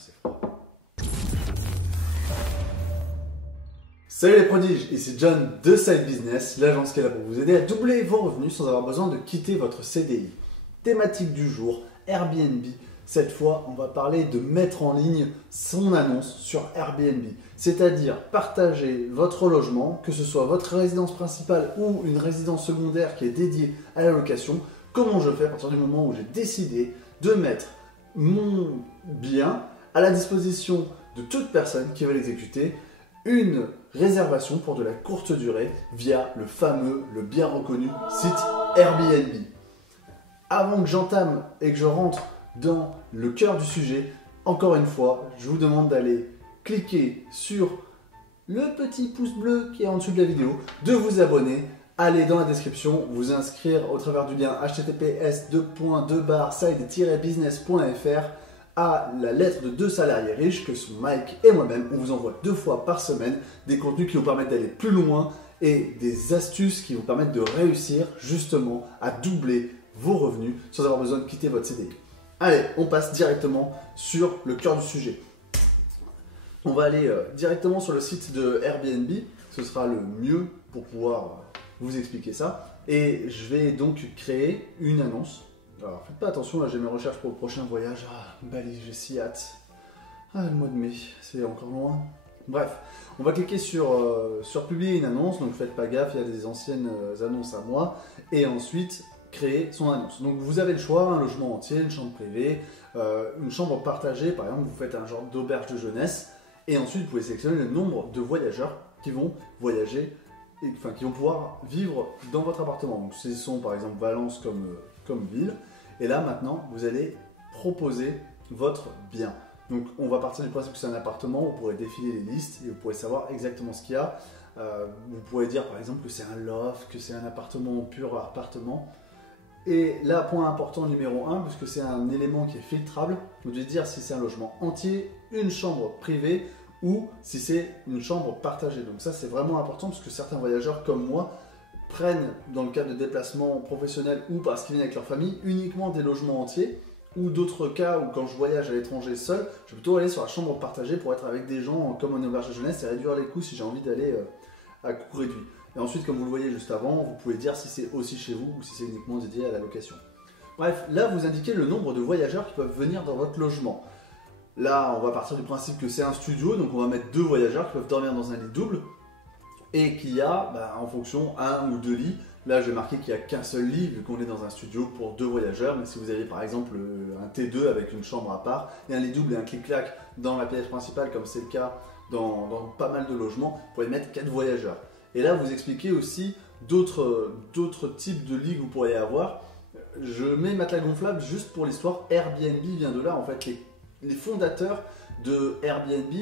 c'est froid. Salut les prodiges, ici John de Side Business, l'agence qui est là pour vous aider à doubler vos revenus sans avoir besoin de quitter votre CDI. Thématique du jour, Airbnb. Cette fois, on va parler de mettre en ligne son annonce sur Airbnb. C'est-à-dire partager votre logement, que ce soit votre résidence principale ou une résidence secondaire qui est dédiée à la location. Comment je fais à partir du moment où j'ai décidé de mettre mon bien à la disposition de toute personne qui veut l'exécuter, une réservation pour de la courte durée via le fameux, le bien reconnu site Airbnb. Avant que j'entame et que je rentre dans le cœur du sujet, encore une fois, je vous demande d'aller cliquer sur le petit pouce bleu qui est en dessous de la vidéo, de vous abonner, aller dans la description, vous inscrire au travers du lien https://side-business.fr à la lettre de 2 salariés riches que sont Mike et moi-même. On vous envoie 2 fois par semaine des contenus qui vous permettent d'aller plus loin et des astuces qui vous permettent de réussir justement à doubler vos revenus sans avoir besoin de quitter votre CDI. Allez, on passe directement sur le cœur du sujet. On va aller directement sur le site de Airbnb, ce sera le mieux pour pouvoir vous expliquer ça. Et je vais donc créer une annonce. Alors faites pas attention, là j'ai mes recherches pour le prochain voyage. Ah, Bali, j'ai si hâte. Ah, le mois de mai, c'est encore loin. Bref, on va cliquer sur publier une annonce, donc faites pas gaffe, il y a des anciennes annonces à moi. Et ensuite, créer son annonce. Donc vous avez le choix, un logement entier, une chambre privée, une chambre partagée, par exemple vous faites un genre d'auberge de jeunesse. Et ensuite vous pouvez sélectionner le nombre de voyageurs qui vont voyager, enfin qui vont pouvoir vivre dans votre appartement. Donc ce sont par exemple Valence comme ville. Et là maintenant vous allez proposer votre bien. Donc on va partir du principe que c'est un appartement, vous pourrez défiler les listes et vous pourrez savoir exactement ce qu'il y a. Vous pourrez dire par exemple que c'est un loft, que c'est un appartement pur appartement. Et là, point important numéro 1, puisque c'est un élément qui est filtrable, vous devez dire si c'est un logement entier, une chambre privée ou si c'est une chambre partagée. Donc ça c'est vraiment important parce que certains voyageurs comme moi prennent dans le cadre de déplacements professionnels ou parce qu'ils viennent avec leur famille uniquement des logements entiers, ou d'autres cas où quand je voyage à l'étranger seul, je vais plutôt aller sur la chambre partagée pour être avec des gens comme en auberge de jeunesse et réduire les coûts si j'ai envie d'aller à coût réduit. Et ensuite, comme vous le voyez juste avant, vous pouvez dire si c'est aussi chez vous ou si c'est uniquement dédié à la location. Bref, là vous indiquez le nombre de voyageurs qui peuvent venir dans votre logement. Là, on va partir du principe que c'est un studio, donc on va mettre 2 voyageurs qui peuvent dormir dans un lit double et qu'il y a, en fonction, 1 ou 2 lits. Là, je vais marquer qu'il n'y a qu'un seul lit vu qu'on est dans un studio pour 2 voyageurs. Mais si vous avez par exemple un T2 avec une chambre à part et un lit double et un clic-clac dans la pièce principale, comme c'est le cas dans pas mal de logements, vous pouvez mettre 4 voyageurs. Et là, vous expliquez aussi d'autres types de lits que vous pourriez avoir. Je mets matelas gonflable juste pour l'histoire. Airbnb vient de là. En fait, les fondateurs de Airbnb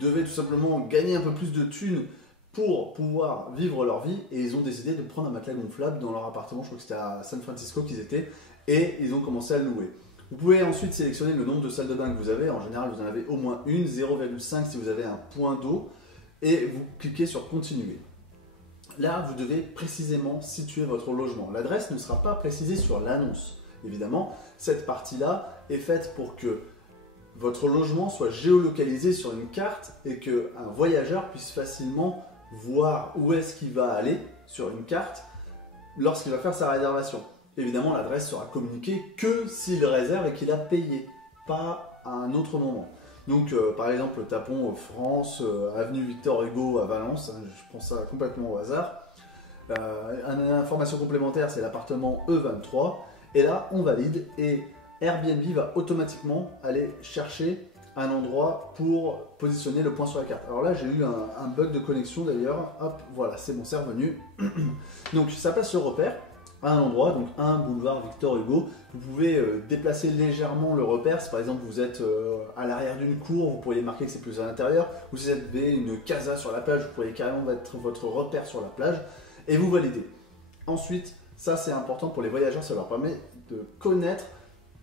devaient tout simplement gagner un peu plus de thunes pour pouvoir vivre leur vie. Et ils ont décidé de prendre un matelas gonflable dans leur appartement. Je crois que c'était à San Francisco qu'ils étaient. Et ils ont commencé à le louer. Vous pouvez ensuite sélectionner le nombre de salles de bain que vous avez. En général, vous en avez au moins une, 0,5 si vous avez un point d'eau. Et vous cliquez sur continuer. Là, vous devez précisément situer votre logement. L'adresse ne sera pas précisée sur l'annonce. Évidemment, cette partie-là est faite pour que votre logement soit géolocalisé sur une carte et qu'un voyageur puisse facilement voir où est-ce qu'il va aller sur une carte lorsqu'il va faire sa réservation. Évidemment, l'adresse sera communiquée que s'il réserve et qu'il a payé, pas à un autre moment. Donc, par exemple, tapons France, avenue Victor Hugo à Valence, je prends ça complètement au hasard. Une information complémentaire, c'est l'appartement E23. Et là, on valide et Airbnb va automatiquement aller chercher un endroit pour positionner le point sur la carte. Alors là, j'ai eu un bug de connexion d'ailleurs. Hop, voilà, c'est bon, c'est revenu. Donc, ça passe le repère à un endroit, donc un boulevard Victor Hugo. Vous pouvez déplacer légèrement le repère. Si par exemple vous êtes à l'arrière d'une cour, vous pourriez marquer que c'est plus à l'intérieur. Ou si vous avez une casa sur la plage, vous pourriez carrément mettre votre repère sur la plage et vous validez. Ensuite, ça c'est important pour les voyageurs, ça leur permet de connaître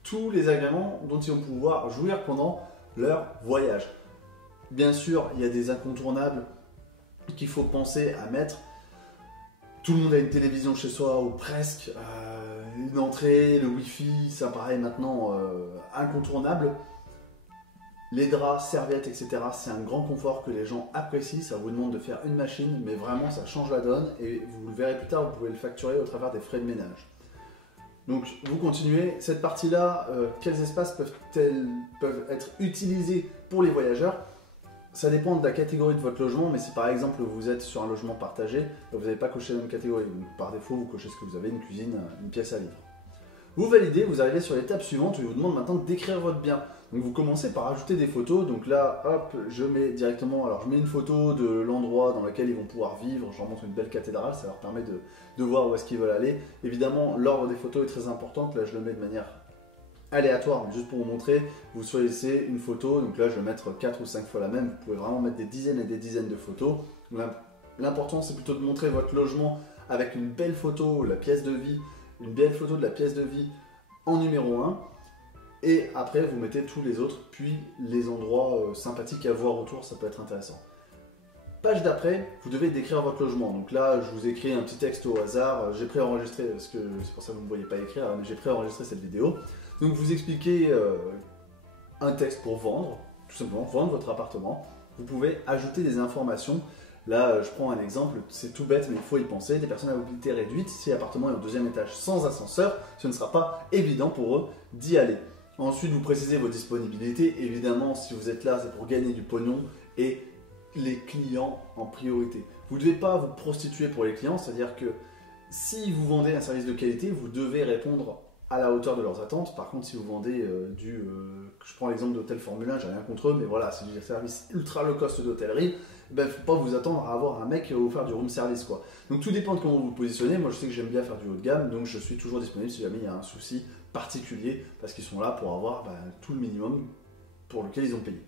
tous les agréments dont ils vont pouvoir jouir pendant leur voyage. Bien sûr, il y a des incontournables qu'il faut penser à mettre. Tout le monde a une télévision chez soi, ou presque, une entrée, le Wi-Fi, ça paraît maintenant incontournable. Les draps, serviettes, etc. c'est un grand confort que les gens apprécient. Ça vous demande de faire une machine, mais vraiment ça change la donne et vous le verrez plus tard, vous pouvez le facturer au travers des frais de ménage. Donc vous continuez. Cette partie-là, quels espaces peuvent être utilisés pour les voyageurs? Ça dépend de la catégorie de votre logement, mais si par exemple vous êtes sur un logement partagé, vous n'avez pas coché la même catégorie. Donc, par défaut, vous cochez ce que vous avez, une cuisine, une pièce à vivre. Vous validez, vous arrivez sur l'étape suivante où il vous demande maintenant de décrire votre bien. Donc vous commencez par ajouter des photos. Donc là, hop, je mets directement, alors je mets une photo de l'endroit dans lequel ils vont pouvoir vivre. Je leur montre une belle cathédrale, ça leur permet de voir où est-ce qu'ils veulent aller. Évidemment, l'ordre des photos est très important. Là, je le mets de manière aléatoire, juste pour vous montrer. Vous choisissez une photo, donc là je vais mettre 4 ou 5 fois la même. Vous pouvez vraiment mettre des dizaines et des dizaines de photos. L'important c'est plutôt de montrer votre logement avec une belle photo, la pièce de vie, une belle photo de la pièce de vie en numéro 1. Et après vous mettez tous les autres, puis les endroits sympathiques à voir autour, ça peut être intéressant. Page d'après, vous devez décrire votre logement. Donc là, je vous écris un petit texte au hasard. J'ai préenregistré, parce que c'est pour ça que vous ne me voyez pas écrire, mais j'ai préenregistré cette vidéo. Donc vous expliquez un texte pour vendre, tout simplement, vendre votre appartement. Vous pouvez ajouter des informations. Là, je prends un exemple, c'est tout bête, mais il faut y penser. Des personnes à mobilité réduite, si l'appartement est au 2e étage sans ascenseur, ce ne sera pas évident pour eux d'y aller. Ensuite, vous précisez vos disponibilités. Évidemment, si vous êtes là, c'est pour gagner du pognon et les clients en priorité. Vous ne devez pas vous prostituer pour les clients, c'est-à-dire que si vous vendez un service de qualité, vous devez répondre à la hauteur de leurs attentes. Par contre, si vous vendez je prends l'exemple d'Hôtel Formule 1, j'ai rien contre eux, mais voilà, c'est du service ultra low cost d'hôtellerie, il ne faut pas vous attendre à avoir un mec qui va vous faire du room service, quoi. Donc tout dépend de comment vous vous positionnez. Moi, je sais que j'aime bien faire du haut de gamme, donc je suis toujours disponible si jamais il y a un souci particulier, parce qu'ils sont là pour avoir tout le minimum pour lequel ils ont payé.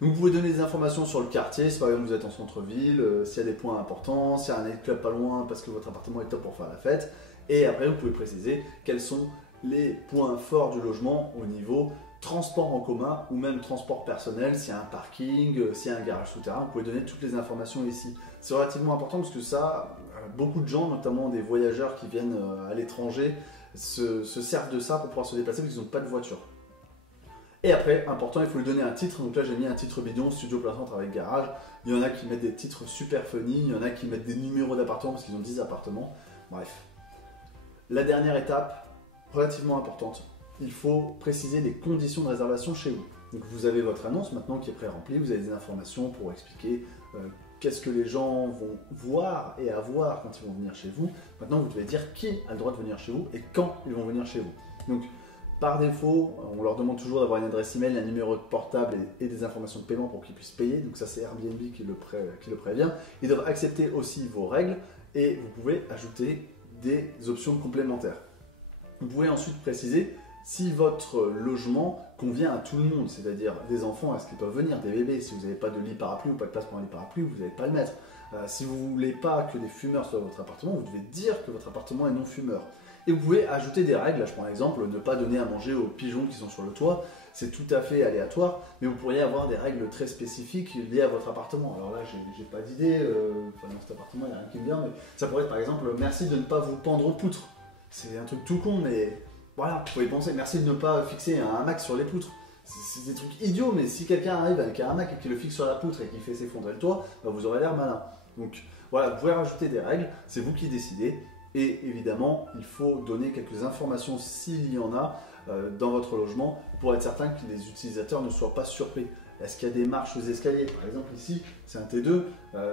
Donc vous pouvez donner des informations sur le quartier, si par exemple vous êtes en centre-ville, s'il y a des points importants, s'il y a un nightclub pas loin parce que votre appartement est top pour faire la fête. Et après vous pouvez préciser quels sont les points forts du logement au niveau transport en commun ou même transport personnel, s'il y a un parking, s'il y a un garage souterrain, vous pouvez donner toutes les informations ici. C'est relativement important parce que ça, beaucoup de gens, notamment des voyageurs qui viennent à l'étranger, se servent de ça pour pouvoir se déplacer parce qu'ils n'ont pas de voiture. Et après, important, il faut lui donner un titre. Donc là, j'ai mis un titre bidon, studio plein centre avec garage. Il y en a qui mettent des titres super funny, il y en a qui mettent des numéros d'appartements parce qu'ils ont 10 appartements. Bref. La dernière étape, relativement importante, il faut préciser les conditions de réservation chez vous. Donc vous avez votre annonce maintenant qui est pré-remplie, vous avez des informations pour expliquer qu'est-ce que les gens vont voir et avoir quand ils vont venir chez vous. Maintenant, vous devez dire qui a le droit de venir chez vous et quand ils vont venir chez vous. Donc, par défaut, on leur demande toujours d'avoir une adresse email, un numéro de portable et des informations de paiement pour qu'ils puissent payer. Donc ça, c'est Airbnb qui le prévient. Ils doivent accepter aussi vos règles et vous pouvez ajouter des options complémentaires. Vous pouvez ensuite préciser si votre logement convient à tout le monde, c'est-à-dire des enfants, est-ce qu'ils peuvent venir, des bébés. Si vous n'avez pas de lit parapluie ou pas de place pour un lit parapluie, vous n'allez pas le mettre. Si vous ne voulez pas que des fumeurs soient dans votre appartement, vous devez dire que votre appartement est non fumeur. Et vous pouvez ajouter des règles, là je prends l'exemple, ne pas donner à manger aux pigeons qui sont sur le toit, c'est tout à fait aléatoire, mais vous pourriez avoir des règles très spécifiques liées à votre appartement. Alors là, j'ai pas d'idée, dans cet appartement il n'y a rien qui me vient, mais ça pourrait être par exemple, merci de ne pas vous pendre aux poutres. C'est un truc tout con, mais voilà, vous pouvez y penser, merci de ne pas fixer un hamac sur les poutres. C'est des trucs idiots, mais si quelqu'un arrive avec un hamac et qu'il le fixe sur la poutre et qu'il fait s'effondrer le toit, vous aurez l'air malin. Donc voilà, vous pouvez rajouter des règles, c'est vous qui décidez. Et évidemment, il faut donner quelques informations s'il y en a dans votre logement pour être certain que les utilisateurs ne soient pas surpris. Est-ce qu'il y a des marches ou des escaliers? Par exemple ici, c'est un T2.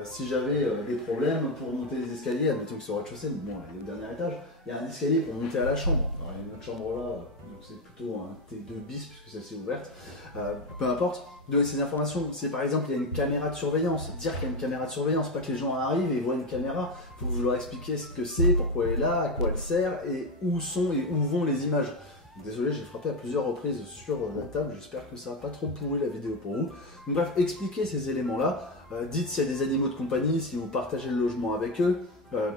Si j'avais des problèmes pour monter les escaliers, admettons que c'est au rez-de-chaussée, bon, il est au dernier étage, il y a un escalier pour monter à la chambre. Alors il y a une autre chambre là, donc c'est plutôt un T2 bis puisque c'est assez ouverte. Peu importe, donner ces informations. Si par exemple il y a une caméra de surveillance, dire qu'il y a une caméra de surveillance, pas que les gens arrivent et voient une caméra, il faut que vous leur expliquiez ce que c'est, pourquoi elle est là, à quoi elle sert et où sont et où vont les images. Désolé, j'ai frappé à plusieurs reprises sur la table, j'espère que ça n'a pas trop pourri la vidéo pour vous. Donc, bref, expliquez ces éléments-là, dites s'il y a des animaux de compagnie, si vous partagez le logement avec eux.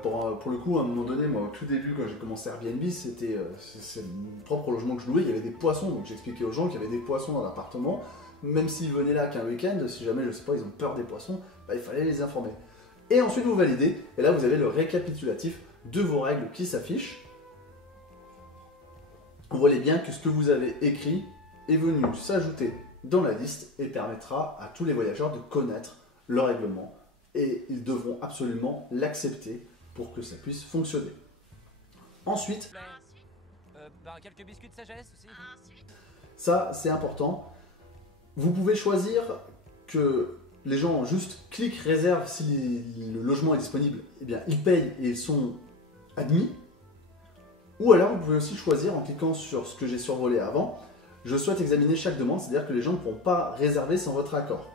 Pour le coup, à un moment donné, moi au tout début quand j'ai commencé Airbnb, c'est mon propre logement que je louais, il y avait des poissons, donc j'expliquais aux gens qu'il y avait des poissons dans l'appartement, même s'ils venaient là qu'un week-end, si jamais, je sais pas, ils ont peur des poissons, il fallait les informer. Et ensuite vous validez, et là vous avez le récapitulatif de vos règles qui s'affichent. Vous voyez bien que ce que vous avez écrit est venu s'ajouter dans la liste et permettra à tous les voyageurs de connaître le règlement et ils devront absolument l'accepter pour que ça puisse fonctionner. Ensuite, quelques biscuits de sagesse aussi. Ça c'est important, vous pouvez choisir que les gens juste cliquent, réservent si le logement est disponible, eh bien ils payent et ils sont admis. Ou alors vous pouvez aussi choisir en cliquant sur ce que j'ai survolé avant, je souhaite examiner chaque demande, c'est-à-dire que les gens ne pourront pas réserver sans votre accord.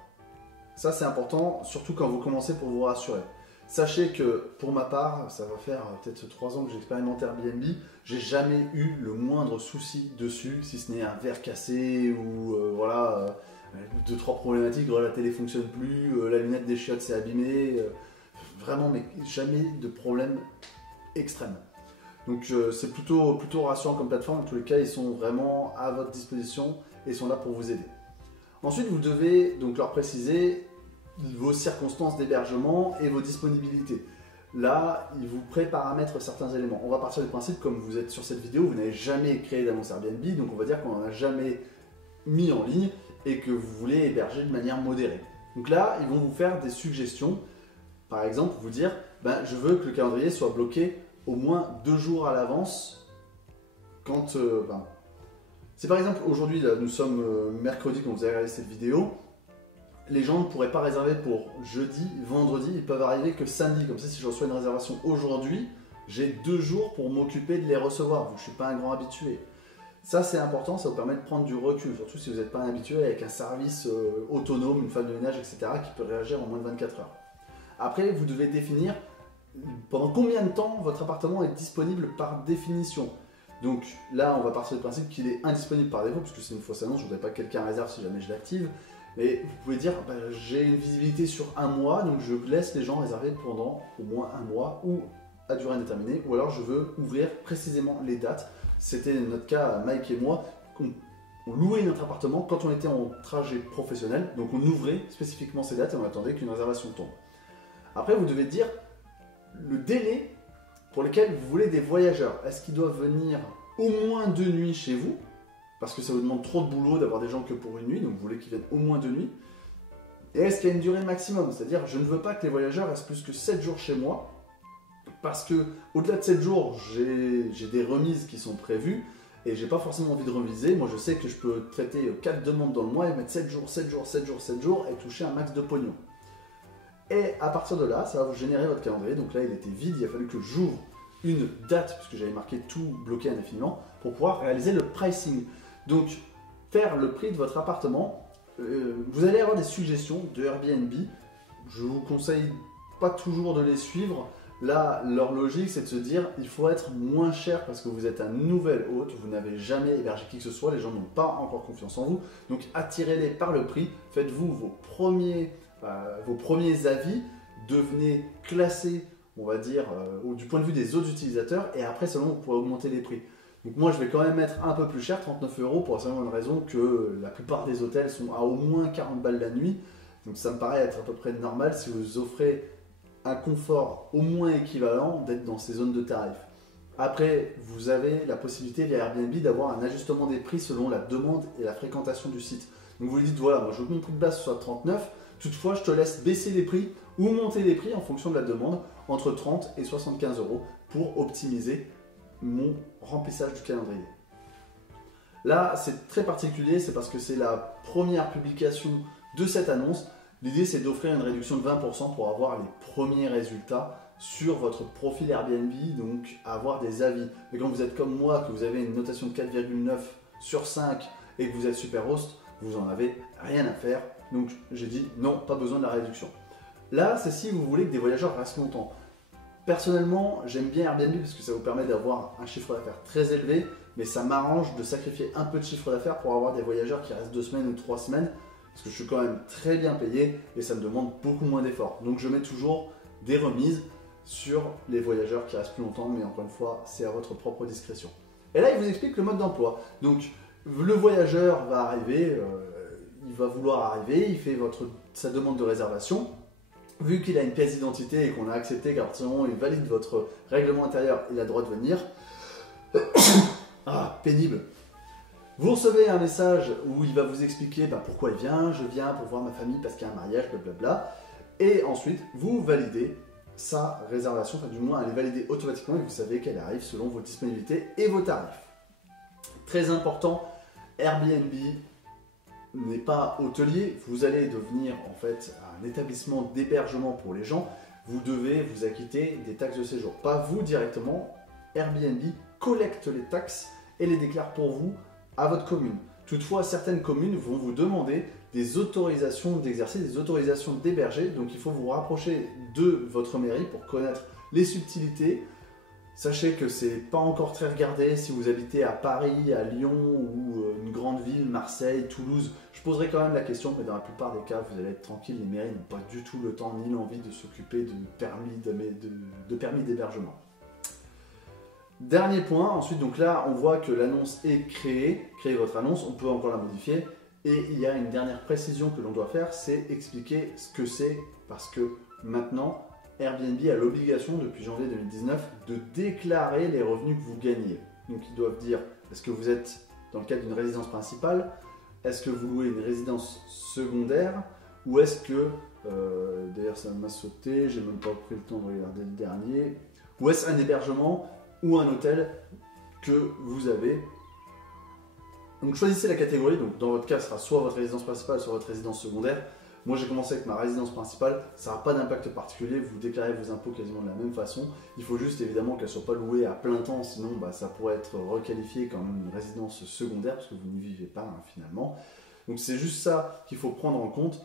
Ça c'est important, surtout quand vous commencez pour vous rassurer. Sachez que pour ma part, ça va faire peut-être 3 ans que j'expérimente Airbnb, j'ai jamais eu le moindre souci dessus, si ce n'est un verre cassé ou voilà, 2-3 problématiques, la télé fonctionne plus, la lunette des chiottes s'est abîmée, vraiment mais jamais de problème extrême. Donc c'est plutôt rassurant comme plateforme, en tous les cas ils sont vraiment à votre disposition et sont là pour vous aider. Ensuite vous devez donc leur préciser vos circonstances d'hébergement et vos disponibilités. Là, ils vous préparamètrent certains éléments. On va partir du principe, comme vous êtes sur cette vidéo, vous n'avez jamais créé d'annonce Airbnb, donc on va dire qu'on n'en a jamais mis en ligne et que vous voulez héberger de manière modérée. Donc là, ils vont vous faire des suggestions. Par exemple, vous dire, je veux que le calendrier soit bloqué au moins 2 jours à l'avance quand... si par exemple, aujourd'hui, nous sommes mercredi quand vous avez regardé cette vidéo, les gens ne pourraient pas réserver pour jeudi, vendredi, ils peuvent arriver que samedi. Comme ça, si je reçois une réservation aujourd'hui, j'ai 2 jours pour m'occuper de les recevoir, vu que je ne suis pas un grand habitué. Ça, c'est important, ça vous permet de prendre du recul, surtout si vous n'êtes pas un habitué avec un service autonome, une femme de ménage, etc., qui peut réagir en moins de 24 heures. Après, vous devez définir pendant combien de temps votre appartement est disponible par définition. Donc là, on va partir du principe qu'il est indisponible par défaut, puisque c'est une fausse annonce, je ne voudrais pas que quelqu'un réserve si jamais je l'active. Et vous pouvez dire, j'ai une visibilité sur 1 mois, donc je laisse les gens réserver pendant au moins 1 mois ou à durée indéterminée, ou alors je veux ouvrir précisément les dates. C'était notre cas, Mike et moi, on louait notre appartement quand on était en trajet professionnel, donc on ouvrait spécifiquement ces dates et on attendait qu'une réservation tombe. Après, vous devez dire le délai pour lequel vous voulez des voyageurs. Est-ce qu'ils doivent venir au moins 2 nuits chez vous ? Parce que ça vous demande trop de boulot d'avoir des gens que pour une nuit, donc vous voulez qu'ils viennent au moins 2 nuits. Et est-ce qu'il y a une durée maximum? C'est-à-dire, je ne veux pas que les voyageurs restent plus que 7 jours chez moi, parce que au-delà de 7 jours, j'ai des remises qui sont prévues, et j'ai pas forcément envie de remiser. Moi, je sais que je peux traiter 4 demandes dans le mois, et mettre 7 jours, 7 jours, 7 jours, 7 jours, et toucher un max de pognon. Et à partir de là, ça va vous générer votre calendrier. Donc là, il était vide, il a fallu que j'ouvre une date, puisque j'avais marqué tout bloqué indéfiniment, pour pouvoir réaliser le pricing. Donc, faire le prix de votre appartement, vous allez avoir des suggestions de Airbnb. Je vous conseille pas toujours de les suivre. Là, leur logique, c'est de se dire, il faut être moins cher parce que vous êtes un nouvel hôte, vous n'avez jamais hébergé qui que ce soit, les gens n'ont pas encore confiance en vous. Donc, attirez-les par le prix, faites-vous vos premiers avis, devenez classé, on va dire, du point de vue des autres utilisateurs, et après, seulement, vous pourrez augmenter les prix. Donc moi, je vais quand même mettre un peu plus cher, 39 € pour la simple raison que la plupart des hôtels sont à au moins 40 balles la nuit. Donc ça me paraît être à peu près normal si vous offrez un confort au moins équivalent d'être dans ces zones de tarifs. Après, vous avez la possibilité via Airbnb d'avoir un ajustement des prix selon la demande et la fréquentation du site. Donc vous lui dites, voilà, moi je veux que mon prix de base soit 39, toutefois je te laisse baisser les prix ou monter les prix en fonction de la demande entre 30 et 75 € pour optimiser mon remplissage du calendrier. Là, c'est très particulier, c'est parce que c'est la première publication de cette annonce. L'idée, c'est d'offrir une réduction de 20% pour avoir les premiers résultats sur votre profil Airbnb, donc avoir des avis. Mais quand vous êtes comme moi, que vous avez une notation de 4,9 sur 5 et que vous êtes super host, vous en avez rien à faire. Donc, j'ai dit non, pas besoin de la réduction. Là, c'est si vous voulez que des voyageurs restent longtemps. Personnellement, j'aime bien Airbnb parce que ça vous permet d'avoir un chiffre d'affaires très élevé, mais ça m'arrange de sacrifier un peu de chiffre d'affaires pour avoir des voyageurs qui restent 2 semaines ou 3 semaines, parce que je suis quand même très bien payé et ça me demande beaucoup moins d'efforts. Donc je mets toujours des remises sur les voyageurs qui restent plus longtemps, mais encore une fois, c'est à votre propre discrétion. Et là, il vous explique le mode d'emploi. Donc le voyageur va arriver, il va vouloir arriver, il fait sa demande de réservation. Vu qu'il a une pièce d'identité et qu'on a accepté qu'à partir du moment où il valide votre règlement intérieur, il a le droit de venir. Ah, pénible. Vous recevez un message où il va vous expliquer pourquoi il vient, je viens pour voir ma famille parce qu'il y a un mariage, blablabla. Et ensuite, vous validez sa réservation, enfin du moins elle est validée automatiquement et vous savez qu'elle arrive selon vos disponibilités et vos tarifs. Très important, Airbnb n'est pas hôtelier, vous allez devenir en fait un établissement d'hébergement pour les gens, vous devez vous acquitter des taxes de séjour. Pas vous directement, Airbnb collecte les taxes et les déclare pour vous à votre commune. Toutefois, certaines communes vont vous demander des autorisations d'exercer, des autorisations d'héberger, donc il faut vous rapprocher de votre mairie pour connaître les subtilités. Sachez que c'est pas encore très regardé si vous habitez à Paris, à Lyon ou une grande ville, Marseille, Toulouse. Je poserai quand même la question, mais dans la plupart des cas, vous allez être tranquille. Les mairies n'ont pas du tout le temps ni l'envie de s'occuper de permis d'hébergement. Dernier point, ensuite, donc là, on voit que l'annonce est créée. Créez votre annonce, on peut encore la modifier. Et il y a une dernière précision que l'on doit faire, c'est expliquer ce que c'est, parce que maintenant, Airbnb a l'obligation, depuis janvier 2019, de déclarer les revenus que vous gagnez. Donc ils doivent dire, est-ce que vous êtes dans le cadre d'une résidence principale, est-ce que vous louez une résidence secondaire, ou est-ce que, d'ailleurs ça m'a sauté, j'ai même pas pris le temps de regarder le dernier, ou est-ce un hébergement ou un hôtel que vous avez. Donc choisissez la catégorie, donc dans votre cas ce sera soit votre résidence principale, soit votre résidence secondaire. Moi j'ai commencé avec ma résidence principale, ça n'a pas d'impact particulier, vous déclarez vos impôts quasiment de la même façon. Il faut juste évidemment qu'elle ne soit pas louée à plein temps, sinon ça pourrait être requalifié comme une résidence secondaire, parce que vous n'y vivez pas finalement. Donc c'est juste ça qu'il faut prendre en compte,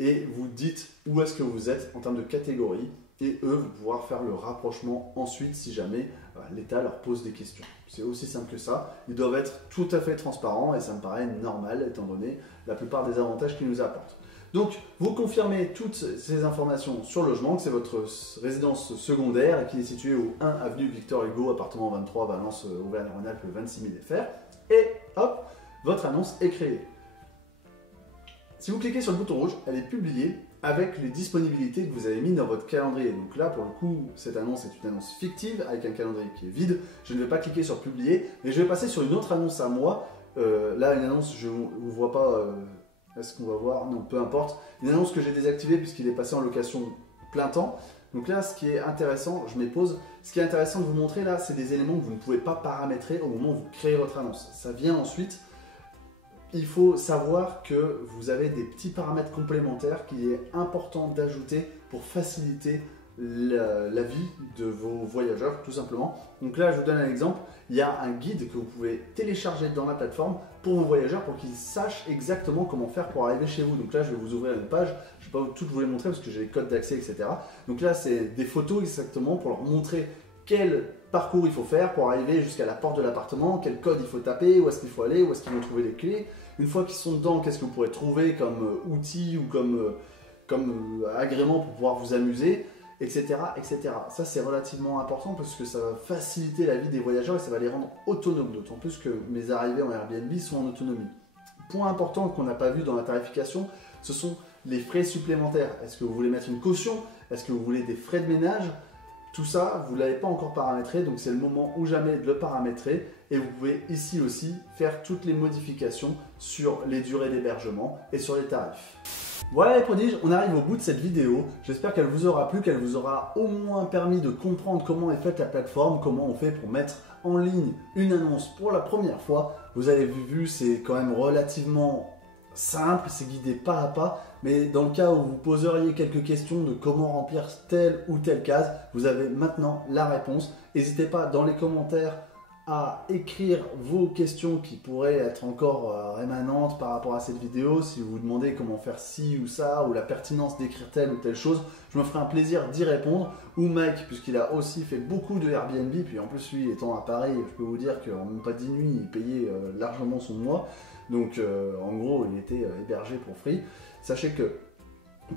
et vous dites où est-ce que vous êtes en termes de catégorie, et eux vont pouvoir faire le rapprochement ensuite si jamais l'État leur pose des questions. C'est aussi simple que ça. Ils doivent être tout à fait transparents et ça me paraît normal étant donné la plupart des avantages qu'ils nous apportent. Donc, vous confirmez toutes ces informations sur le logement, que c'est votre résidence secondaire et qui est située au 1 avenue Victor Hugo, appartement 23, Valence, Auvergne-Rhône-Alpes, 26 000 FR. Et hop, votre annonce est créée. Si vous cliquez sur le bouton rouge, elle est publiée avec les disponibilités que vous avez mis dans votre calendrier. Donc là, pour le coup, cette annonce est une annonce fictive avec un calendrier qui est vide. Je ne vais pas cliquer sur publier, mais je vais passer sur une autre annonce à moi. Là, une annonce, je ne vois pas... Est-ce qu'on va voir? Non, peu importe. Une annonce que j'ai désactivée puisqu'il est passé en location plein temps. Donc là, ce qui est intéressant, je m'y pose. Ce qui est intéressant de vous montrer là, c'est des éléments que vous ne pouvez pas paramétrer au moment où vous créez votre annonce. Ça vient ensuite. Il faut savoir que vous avez des petits paramètres complémentaires qu'il est important d'ajouter pour faciliter la vie de vos voyageurs, tout simplement. Donc là, je vous donne un exemple. Il y a un guide que vous pouvez télécharger dans la plateforme pour vos voyageurs pour qu'ils sachent exactement comment faire pour arriver chez vous. Donc là, je vais vous ouvrir une page. Je ne vais pas toutes vous les montrer parce que j'ai les codes d'accès, etc. Donc là, c'est des photos exactement pour leur montrer quel parcours il faut faire pour arriver jusqu'à la porte de l'appartement, quel code il faut taper, où est-ce qu'il faut aller, où est-ce qu'ils vont trouver les clés. Une fois qu'ils sont dedans, qu'est-ce que vous pourrez trouver comme outil ou comme agrément pour pouvoir vous amuser, etc. etc. Ça, c'est relativement important parce que ça va faciliter la vie des voyageurs et ça va les rendre autonomes, d'autant plus que mes arrivées en Airbnb sont en autonomie. Point important qu'on n'a pas vu dans la tarification, ce sont les frais supplémentaires. Est-ce que vous voulez mettre une caution? Est-ce que vous voulez des frais de ménage? Tout ça, vous ne l'avez pas encore paramétré, donc c'est le moment ou jamais de le paramétrer. Et vous pouvez ici aussi faire toutes les modifications sur les durées d'hébergement et sur les tarifs. Voilà les prodiges, on arrive au bout de cette vidéo. J'espère qu'elle vous aura plu, qu'elle vous aura au moins permis de comprendre comment est faite la plateforme, comment on fait pour mettre en ligne une annonce pour la première fois. Vous avez vu, c'est quand même relativement simple, c'est guidé pas à pas, mais dans le cas où vous poseriez quelques questions de comment remplir telle ou telle case, vous avez maintenant la réponse. N'hésitez pas dans les commentaires à écrire vos questions qui pourraient être encore rémanentes par rapport à cette vidéo. Si vous vous demandez comment faire ci ou ça, ou la pertinence d'écrire telle ou telle chose, je me ferai un plaisir d'y répondre. Ou Mike, puisqu'il a aussi fait beaucoup de Airbnb, puis en plus lui étant à Paris, je peux vous dire qu'en même pas 10 nuits, il payait largement son mois. Donc en gros, il était hébergé pour free. Sachez que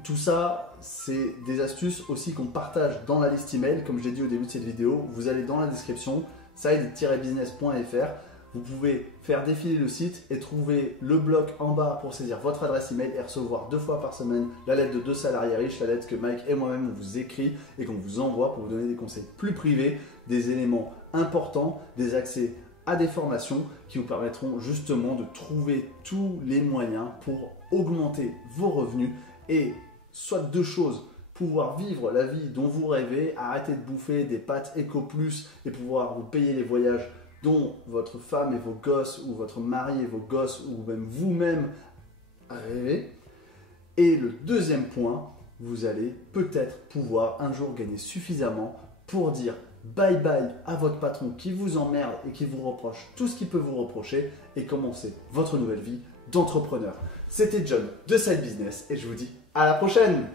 tout ça, c'est des astuces aussi qu'on partage dans la liste email. Comme je l'ai dit au début de cette vidéo, vous allez dans la description, side-business.fr. Vous pouvez faire défiler le site et trouver le bloc en bas pour saisir votre adresse email et recevoir 2 fois par semaine la lettre de 2 salariés riches, la lettre que Mike et moi-même on vous écrit et qu'on vous envoie pour vous donner des conseils plus privés, des éléments importants, des accès à des formations qui vous permettront justement de trouver tous les moyens pour augmenter vos revenus et soit deux choses, pouvoir vivre la vie dont vous rêvez, arrêter de bouffer des pâtes Eco Plus et pouvoir vous payer les voyages dont votre femme et vos gosses ou votre mari et vos gosses ou même vous-même rêvez. Et le deuxième point, vous allez peut-être pouvoir un jour gagner suffisamment pour dire bye bye à votre patron qui vous emmerde et qui vous reproche tout ce qu'il peut vous reprocher et commencer votre nouvelle vie d'entrepreneur. C'était John de Side Business et je vous dis à la prochaine!